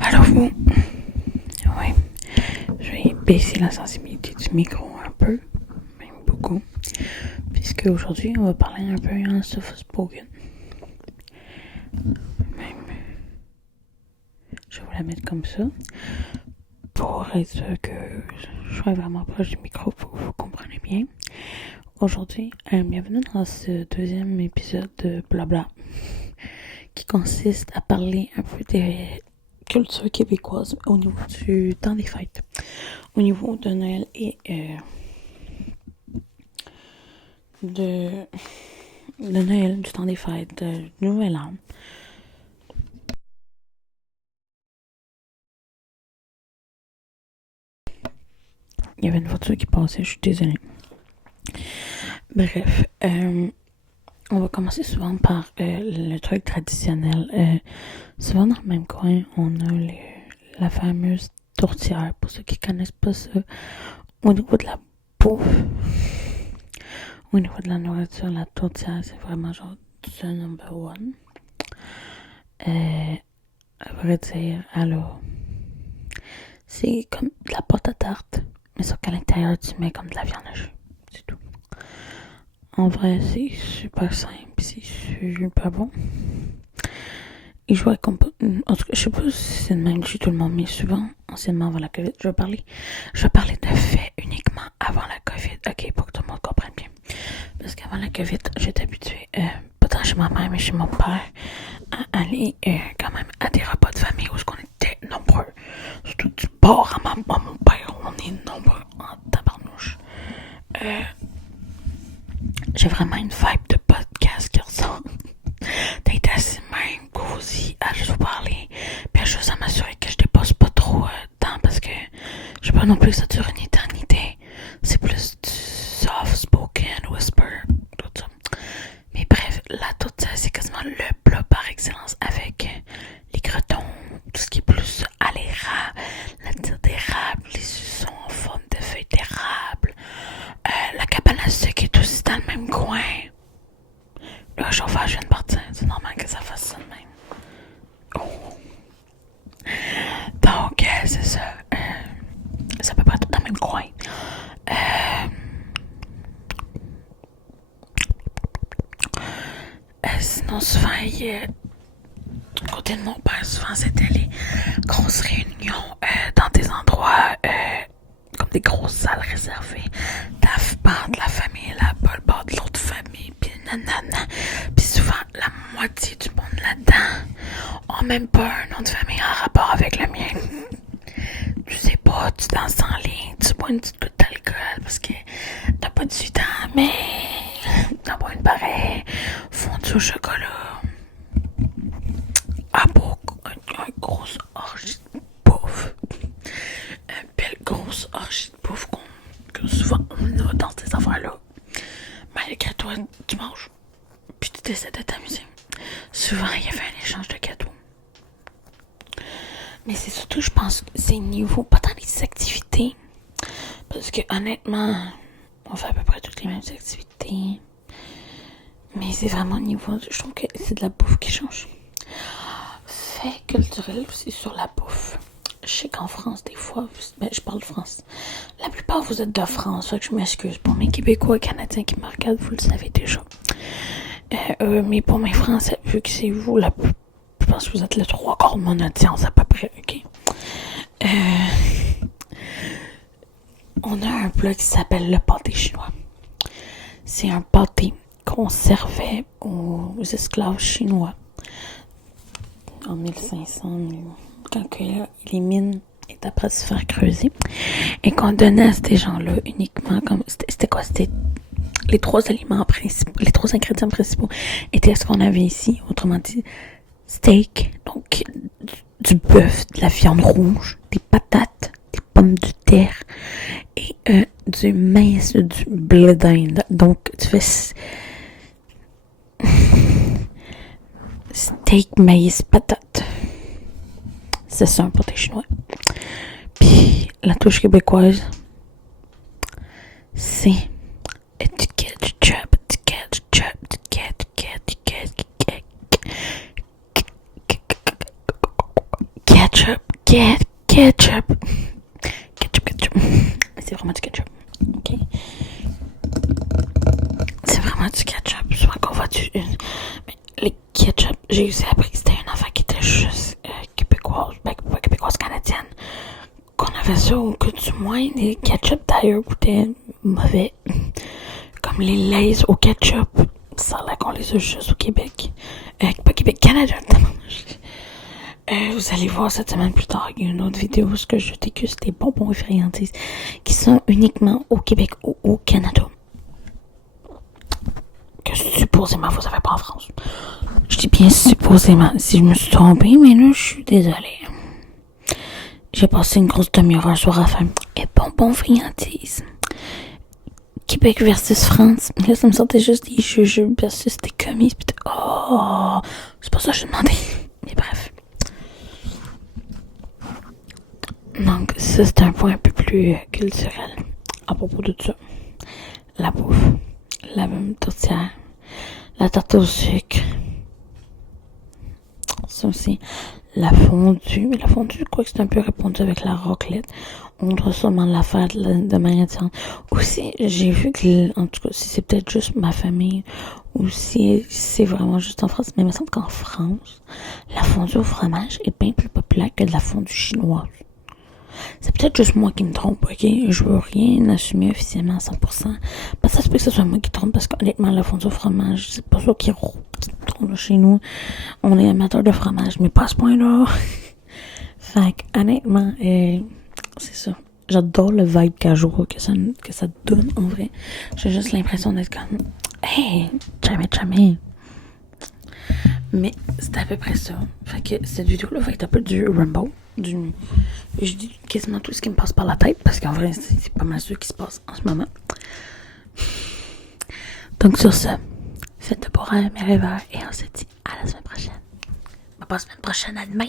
Alors vous, oui, je vais baisser la sensibilité du micro un peu, même beaucoup, puisque aujourd'hui on va parler un peu en soft spoken. Même, je vais vous la mettre comme ça, pour être sûr que je sois vraiment proche du micro pour que vous compreniez bien. Aujourd'hui, bienvenue dans ce deuxième épisode de Blabla, qui consiste à parler un peu des cultures québécoises au niveau du temps des fêtes, au niveau de Noël et de Noël, du temps des fêtes, du Nouvel An. Il y avait une voiture qui passait, je suis désolée. Bref, on va commencer souvent par le truc traditionnel. Souvent dans le même coin, on a la fameuse tourtière. Pour ceux qui connaissent pas ça, au niveau de la bouffe, au niveau de la nourriture, la tourtière, c'est vraiment genre the number one. À vrai dire, alors, c'est comme de la pâte à tarte, mais sauf qu'à l'intérieur, tu mets comme de la viande hachée. C'est tout. En vrai, c'est super simple, c'est super bon. Et je vois qu'on peut, en tout cas, je sais pas si c'est le même chez tout le monde, mais souvent, anciennement avant la COVID, je vais parler de faits uniquement avant la COVID, ok, pour que tout le monde comprenne bien. Parce qu'avant la COVID, j'étais habituée, pas tant chez ma mère, mais chez mon père, à aller quand même à des repas de famille où on était nombreux. Surtout du bord à mon père, on est nombreux en tabarnouche. J'ai vraiment une vibe de podcast qui ressort. D'être assis même, cosy, à juste vous parler, puis à juste à m'assurer que je dépasse pas trop de temps parce que je veux pas non plus que ça dure une éternité. C'est plus du soft spoken, whisper, tout ça. Mais bref, la tourtière, c'est quasiment le plat par excellence avec les cretons, tout ce qui est plus à l'érable, la tire d'érable, les suçons en forme de feuilles d'érable, la cabane à sucre est aussi dans le même coin. Le chauffage vient de partir, c'est normal que ça fasse ça de même. Oh. Donc, c'est ça. C'est à peu près tout dans le même coin. Sinon, souvent, du côté de mon père, souvent, c'était les grosses réunions dans des endroits comme des grosses salles réservées. De la famille là-bas, le bord de l'autre famille, puis nanana. Puis souvent, la moitié du monde là-dedans ont même pas un nom de famille en rapport avec le mien. Tu sais pas, tu danses en ligne, tu bois une petite goutte d'alcool parce que t'as pas 18 ans, mais t'en bois une pareille. Fondue au chocolat. Ah bon, un gros orgie de bouffe. Une belle grosse orgie de bouffe que souvent on a dans ces affaires-là. Malgré toi, tu manges, puis tu essaies de t'amuser. Souvent, il y avait un échange de cadeaux. Mais c'est surtout, je pense, que c'est niveau, pas dans les activités. Parce que honnêtement, on fait à peu près toutes les mêmes activités. Mais c'est vraiment au niveau, je trouve que c'est de la bouffe qui change. Fait culturel aussi sur la bouffe. Je sais qu'en France, des fois, je parle de France. La plupart, vous êtes de France, fait que je m'excuse. Pour mes Québécois et Canadiens qui me regardent, vous le savez déjà. Mais pour mes Français, vu que c'est vous, je pense que vous êtes le 3/4 de mon audience à peu près, ok? On a un plat qui s'appelle le pâté chinois. C'est un pâté qu'on servait aux esclaves chinois en 1500, quand les mines étaient après se faire creuser, et qu'on donnait à ces gens-là uniquement comme c'était quoi, c'était les trois ingrédients principaux étaient ce qu'on avait ici, autrement dit steak, donc du bœuf, de la viande rouge, des patates, des pommes de terre et du maïs, du blé d'Inde. Donc tu fais steak, maïs, patate. C'est ça un pâté chinois. Puis la touche québécoise, c'est du ketchup. Ketchup. C'est vraiment du ketchup. Ok. C'est vraiment du ketchup. Soit qu'on va du. Mais les ketchup, j'ai aussi appris que c'était une affaire qui était juste québécoise. Ben, pas québécoise, canadienne. Qu'on avait ça, ou que du moins les ketchup d'ailleurs goûtaient mauvais. Comme les Lay's au ketchup. Ça a l'air qu'on les a juste au Québec. Pas Québec, Canada. Vous allez voir cette semaine plus tard, il y a une autre vidéo où je déguste des bonbons et friandises qui sont uniquement au Québec ou au Canada. Que supposément vous avez pas en France. Je dis bien supposément. Si je me suis trompée, mais là, je suis désolée. J'ai passé une grosse demi-heure un soir à faire et bonbons friandises. Québec versus France. Là, ça me sortait juste des jujubes versus des commis. Puis oh, c'est pas ça que je demandais. Mais bref. Donc, ça, c'est un point un peu plus culturel à propos de ça. La bouffe, la tourtière, la tarte au sucre. Ça aussi, la fondue. Mais la fondue, quoi que c'est un peu répondu avec la raclette. On doit sûrement la faire de manière différente. Aussi, j'ai vu que, en tout cas, si c'est peut-être juste ma famille, ou si c'est vraiment juste en France, mais il me semble qu'en France, la fondue au fromage est bien plus populaire que de la fondue chinoise. C'est peut-être juste moi qui me trompe, ok? Je veux rien assumer officiellement à 100%. Ça se peut que ce soit moi qui trompe, parce qu'honnêtement, la fondue au fromage, c'est pas ça qui trompe chez nous. On est amateurs de fromage, mais pas à ce point-là. Fait qu'honnêtement, c'est ça. J'adore le vibe casual que ça donne, en vrai. J'ai juste l'impression d'être comme, hey, jamais. Mais c'est à peu près ça. Fait que cette vidéo-là va être un peu du Rumble. Je dis quasiment tout ce qui me passe par la tête, parce qu'en vrai, c'est pas mal ce qui se passe en ce moment. Donc sur ce, faites de beaux rêves, mes rêveurs, et on se dit à la semaine prochaine. Pas la semaine prochaine, à demain.